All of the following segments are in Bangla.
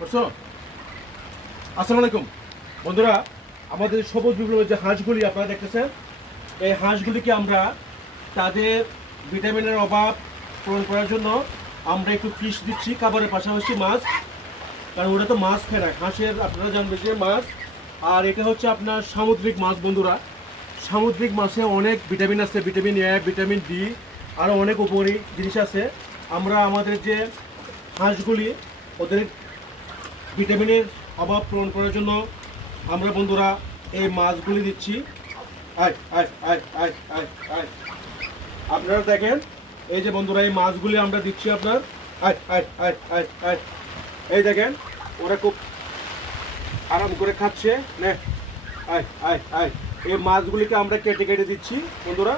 বুঝছো? আসসালামু আলাইকুম বন্ধুরা, আমাদের সবুজ বিপ্লবের যে হাঁসগুলি আপনারা দেখতেছেন, এই হাঁসগুলিকে আমরা তাদের ভিটামিনের অভাব পূরণ করার জন্য আমরা একটু ফিশ দিচ্ছি, খাবারের পাশাপাশি মাছ। কারণ ওটা তো মাছ খায় না, হাঁসের আপনারা জানবেন যে মাছ। আর এটা হচ্ছে আপনার সামুদ্রিক মাছ বন্ধুরা। সামুদ্রিক মাছে অনেক ভিটামিন আছে, ভিটামিন এ, ভিটামিন ডি, আরও অনেক উপরি জিনিস আছে। আমরা আমাদের যে হাঁসগুলি, ওদের ভিটামিনের অভাব পূরণ করার জন্য আমরা বন্ধুরা এই মাছগুলি দিচ্ছি। আয় আয় আয় আয় আয় আয় আপনারা দেখেন, এই যে বন্ধুরা এই মাছগুলি আমরা দিচ্ছি আপনার। আয় আয় আয় আয় আয় এই দেখেন, ওরা খুব আরাম করে খাচ্ছে। নে আয় আয় আয় এই মাছগুলিকে আমরা কেটে কেটে দিচ্ছি বন্ধুরা,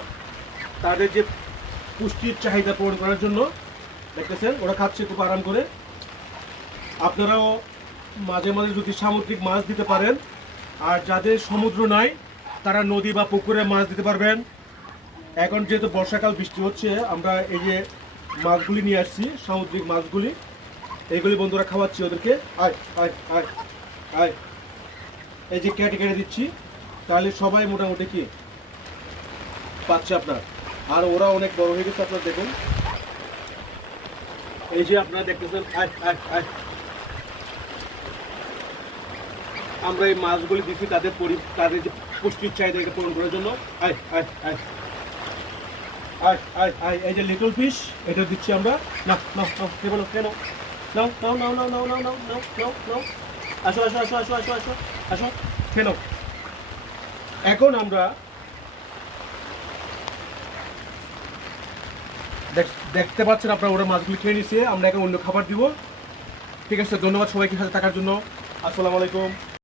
তাদের যে পুষ্টির চাহিদা পূরণ করার জন্য। দেখতেছেন ওরা খাচ্ছে খুব আরাম করে। আপনারাও মাঝে মাঝে যদি সামুদ্রিক মাছ দিতে পারেন, আর যাদের সমুদ্র নাই তারা নদী বা পুকুরে মাছ দিতে পারবেন। এখন যেহেতু বর্ষাকাল, বৃষ্টি হচ্ছে, আমরা এই যে মাছগুলি নিয়ে আসছি, সামুদ্রিক মাছগুলি, এইগুলি বন্ধুরা খাওয়াচ্ছি ওদেরকে। আয় আয় আয় আয় এই যে কেটে কেটে দিচ্ছি, তাহলে সবাই মোটামুটি কি পাচ্ছে আপনার। আর ওরা অনেক বড় হয়ে গেছে আপনার দেখুন, এই যে আপনারা দেখতেছেন। আয় আয় আয় আমরা এই মাছগুলি দিচ্ছি তাদের যে পুষ্টির চাহিদাকে পূরণ করার জন্য। আয় আয় আয় আয় আয় আয় এই যে লিটল ফিশ, এটা দিচ্ছি আমরা। না না না কে বলো কেন? নাও নাও নাও নাও নাও নাও নাও নাও নাও নাও আসো আসো আসো আসো আসো আসো আসো কেন? এখন আমরা দেখতে পাচ্ছেন আপনারা ওরা মাছগুলি খেয়ে নিচ্ছে। আমরা এখন অন্য খাবার দিব। ঠিক আছে, ধন্যবাদ সবাইকে সাথে থাকার জন্য। আসসালামু আলাইকুম।